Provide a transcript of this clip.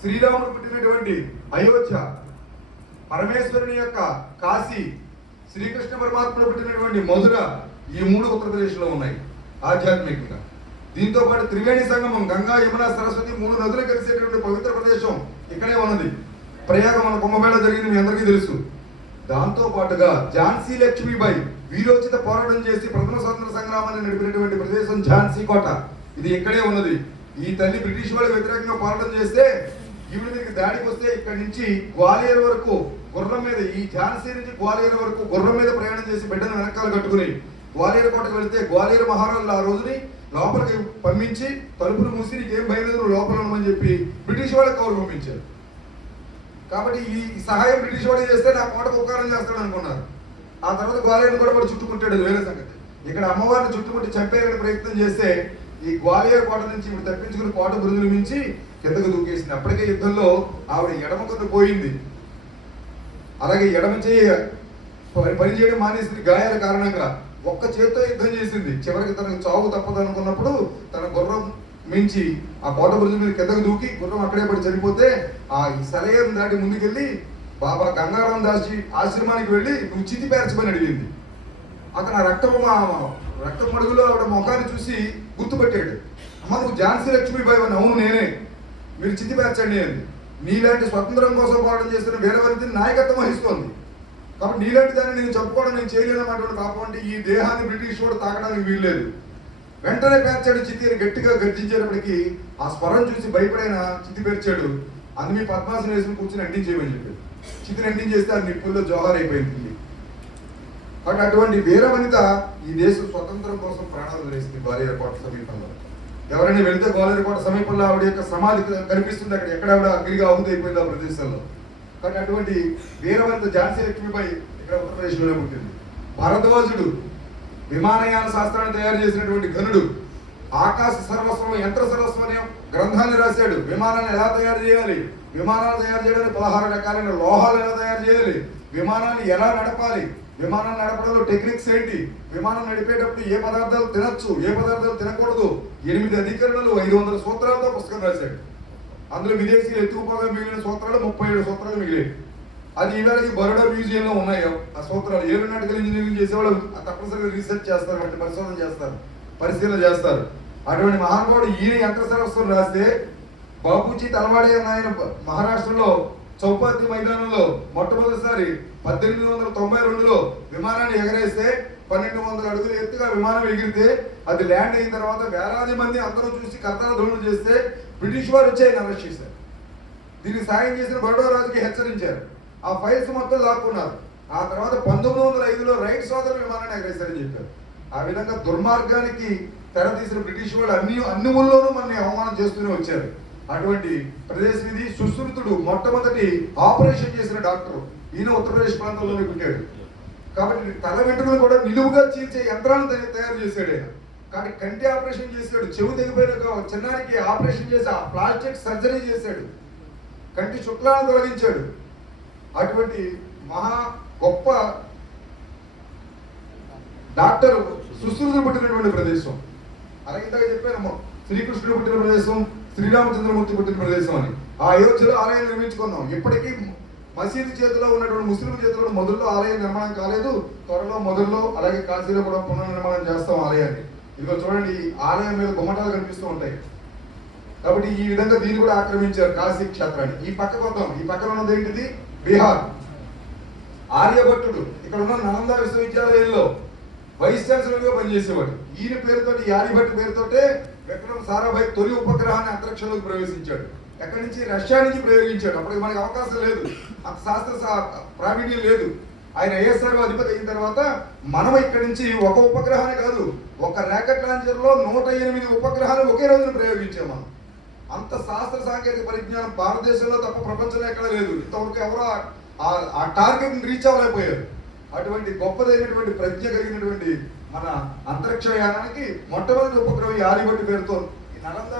శ్రీరాముడు పుట్టినటువంటి అయోధ్య, పరమేశ్వరుని యొక్క కాశీ, శ్రీకృష్ణ పరమాత్ముడు పుట్టినటువంటి మధుర, ఈ మూడు ఉత్తరప్రదేశ్లో ఉన్నాయి ఆధ్యాత్మికంగా. దీంతో పాటు త్రివేణి సంగమం, గంగా యమున సరస్వతి మూడు నదులు కలిసేటువంటి పవిత్ర ప్రదేశం ఇక్కడే ఉన్నది. ప్రయాగ మన కుంభమేళ జరిగింది, మీ అందరికీ తెలుసు. దాంతో పాటుగా ఝాన్సీ లక్ష్మీబాయి వీరోచిత పోరాటం చేసి ప్రథమ స్వాతంత్ర సంగ్రామాన్ని నడిపినటువంటి ప్రదేశం ఝాన్సీ కోట, ఇది ఇక్కడే ఉన్నది. ఈ తల్లి బ్రిటిష్ వాళ్ళకి వ్యతిరేకంగా పోరాటం చేస్తే ఈవిడ మీకు దాడికి వస్తే ఇక్కడి నుంచి గ్వాలియర్ వరకు గుర్రం మీద, ఈ ఝాన్సీ నుంచి గ్వాలియర్ వరకు గుర్రం మీద ప్రయాణం చేసి బిడ్డను వెనకాల కట్టుకుని గ్వాలియర్ కోటకు వెళితే గ్వాలియర్ మహారాజులు ఆ రోజుని లోపలికి పంపించి తలుపులు మూసి నీకేం భయలేదు లోపల ఉండమని చెప్పి బ్రిటిష్ వాళ్ళకి కౌరు పంపించారు. కాబట్టి ఈ సహాయం బ్రిటిష్ వాడు చేస్తే నా కోటకు ఉపకారం చేస్తాడు అనుకున్నారు. ఆ తర్వాత గ్వాలియర్ని కూడా వాడు చుట్టుకుంటాడు, వేరే సంగతి. ఇక్కడ అమ్మవారిని చుట్టుముట్టి చంపేయాలని ప్రయత్నం చేస్తే ఈ గ్వాలియర్ కోట నుంచి ఇప్పుడు తప్పించుకుని కోట బురుదులు మించి కిందకు దూకేసింది. అప్పటికే యుద్ధంలో ఆవిడ ఎడమ కొద్ది పోయింది, అలాగే ఎడమ చేయ పనిచేయడం మానేసింది గాయాల కారణంగా. ఒక్క చేత్తో యుద్ధం చేసింది. చివరికి తనకు చావు తప్పదు అనుకున్నప్పుడు తన గుర్రం మించి ఆ కోట బురుజు మీద కిందకు దూకి గుర్రం అక్కడే పడి చనిపోతే ఆ సరయను దాటి ముందుకెళ్ళి బాబా గంగారాం దాస్ ఆశ్రమానికి వెళ్ళి నువ్వు చితి పేర్చమని అడిగింది. అతను ఆ రక్తం మడుగులో ఆవిడ ముఖాన్ని చూసి గుర్తుపెట్టాడు. అమ్మ నువ్వు ఝాన్సీ లక్ష్మీబాయి అని. అవును నేనే, మీరు చితి పేర్చండి అని. నీలాంటి స్వతంత్రం కోసం పోరాటం చేస్తున్న వీరవనితని నాయకత్వం వహిస్తోంది. కాబట్టి నీలాంటి దాన్ని నేను చెప్పుకోవడం నేను చేయలేనటువంటి పాపం అంటే ఈ దేహాన్ని బ్రిటిష్ వాడు తాకడానికి వీల్లేదు. వెంటనే పేర్చాడు చితి అని గట్టిగా గర్జించేటప్పటికి ఆ స్వరం చూసి భయపడైన చితి పేర్చాడు. అందుకే పద్మాసనం వేసుకుని కూర్చొని అంటించేయమని చెప్పాడు. చితిని అంటించేస్తే అది నిప్పుల్లో జోహార్ అయిపోయింది. కాబట్టి అటువంటి వీర వనిత ఈ దేశం స్వతంత్రం కోసం ప్రాణాలు వదిలేసింది గ్వాలియర్ కోట సమీపంలో. ఎవరైనా వెళితే గ్వాలియర్ కోట సమీపంలో ఆవిడ యొక్క సమాధి కనిపిస్తుంది. అక్కడ ఎక్కడ ఆవిడ అగ్నిగా ఆహుతి అయిపోయింది ఆ ప్రదేశంలో. కాబట్టి అటువంటి వీరవనిత ఝాన్సీ లక్ష్మీబాయి ఇక్కడ ఉత్తరప్రదేశ్లోనే పుట్టింది. భరద్వాజుడు విమానయాన శాస్త్రాన్ని తయారు చేసినటువంటి ఘనుడు. ఆకాశ సర్వస్వం యంత్ర సర్వస్వం అనే గ్రంథాన్ని రాశాడు. విమానాన్ని ఎలా తయారు చేయాలి, విమానాలు తయారు చేయడానికి 16 రకాలైన లోహాలు ఎలా తయారు చేయాలి, విమానాన్ని ఎలా నడపాలి, విమానాన్ని నడపడంలో టెక్నిక్స్ ఏంటి, విమానం నడిపేటప్పుడు ఏ పదార్థాలు తినచ్చు ఏ పదార్థాలు తినకూడదు, 8 అధికరణలు 500 సూత్రాలతో పుస్తకం రాశాడు. అందులో విదేశీయులు ఎత్తుకుపోగా మిగిలిన సూత్రాలు 37 సూత్రాలు మిగిలాయి. అది ఈవేళకి బరోడా మ్యూజియంలో ఉన్నాయి ఆ సూత్రాలు. ఏరోనాటికల్ ఇంజనీరింగ్ చేసేవాళ్ళు తప్పనిసరిగా రీసెర్చ్ చేస్తారు, వాటిని పరిశోధన చేస్తారు, పరిశీలన చేస్తారు. అటువంటి మహానుభావుడు ఈయన యంత్ర సర్వస్వం రాస్తే బాపూజీ తలవాడే ఆయన మహారాష్ట్రలో చౌపాతి మైదానంలో మొట్టమొదటిసారి 1892లో విమానాన్ని ఎగరేస్తే 1200 అడుగులు ఎత్తుగా విమానం ఎగిరితే అది ల్యాండ్ అయిన తర్వాత వేలాది మంది అందరూ చూసి కర్తాల ధ్వనులు చేస్తే బ్రిటిష్ వారు వచ్చి ఆయన అరెస్ట్ చేశారు. దీనికి సాయం చేసిన బరోడా రాజుకి హెచ్చరించారు. ఆ ఫైల్స్ మొత్తం లాక్కున్నారు. ఆ తర్వాత 1905లో రైట్ సోదరులు విమానాన్ని ఎగరేశారని చెప్పారు. ఆ విధంగా దుర్మార్గానికి తెరతీసిన బ్రిటిష్ వాళ్ళు అన్ని ఊళ్ళోనూ మనని అవమానం చేస్తూనే వచ్చారు. అటువంటి ప్రదేశం ఇది. సుశ్రుతుడు మొట్టమొదటి ఆపరేషన్ చేసిన డాక్టర్ ఈయన ఉత్తరప్రదేశ్ ప్రాంతంలోనే పుట్టాడు. కాబట్టి తల వెంట్రుకలు కూడా నిలువుగా చీల్చే యంత్రాలను తయారు చేశాడు ఆయన. కాబట్టి కంటి ఆపరేషన్ చేశాడు, చెవు తెగిపోయిన చిన్నారికి ఆపరేషన్ చేసి ఆ ప్లాస్టిక్ సర్జరీ చేశాడు, కంటి శుక్లాలను తొలగించాడు. అటువంటి మహా గొప్ప డాక్టర్ సుశ్రుతుడు పుట్టినటువంటి ప్రదేశం. అలాగే ఇందాక చెప్పాను శ్రీకృష్ణుడు పుట్టిన ప్రదేశం, శ్రీరామచంద్రమూర్తి పుట్టిన ప్రదేశం అని. ఆ అయోధ్యలో ఆలయం నిర్మించుకున్నాం. ఇప్పటికీ మసీదు చేతిలో ఉన్నటువంటి ముస్లిం చేతిలో మొదల్లో ఆలయం నిర్మాణం కాలేదు. త్వరలో మొదల్లో అలాగే కాశీలో కూడా పునర్నిర్మాణం చేస్తాం ఆలయాన్ని. ఇదిగో చూడండి, ఆలయం మీద గుమ్మటాలు కనిపిస్తూ ఉంటాయి. కాబట్టి ఈ విధంగా దీన్ని కూడా ఆక్రమించారు కాశీ క్షేత్రాన్ని. ఈ పక్కకు వద్దాం. ఈ పక్కన ఉన్నది ఏంటిది? బీహార్. ఆర్యభట్టుడు ఇక్కడ ఉన్న నలంద విశ్వవిద్యాలయంలో వైస్ ఛాన్సలర్గా పనిచేసేవాడు. ఈయన పేరుతోటి, ఆర్యభట్టు పేరుతోటే విక్రమ్ సారాభాయ్ తొలి ఉపగ్రహాన్ని అంతరిక్షంలోకి ప్రవేశించాడు. ఎక్కడి నుంచి? రష్యా నుంచి ప్రయోగించాడు. అప్పటికి మనకి అవకాశం లేదు, అంత శాస్త్ర ప్రావీణ్యం లేదు. ఆయన ఐఎస్ఆర్ అధిపతి అయిన తర్వాత మనం ఇక్కడి నుంచి ఒక ఉపగ్రహాన్ని కాదు, ఒక రాకెట్ లాంచర్లో 108 ఉపగ్రహాలు ఒకే రోజున ప్రయోగించాం మనం. అంత శాస్త్ర సాంకేతిక పరిజ్ఞానం భారతదేశంలో తప్ప ప్రపంచంలో ఎక్కడ లేదు. ఇంతవరకు ఎవరో ఆ టార్గెట్ని రీచ్ అవ్వలేకపోయారు. అటువంటి గొప్పదైనటువంటి ప్రజ్ఞ కలిగినటువంటి మన అంతరిక్ష యానానికి మొట్టమొదటి ఉపగ్రహం ఆర్యభట్టు పేరుతో ఈ నలంద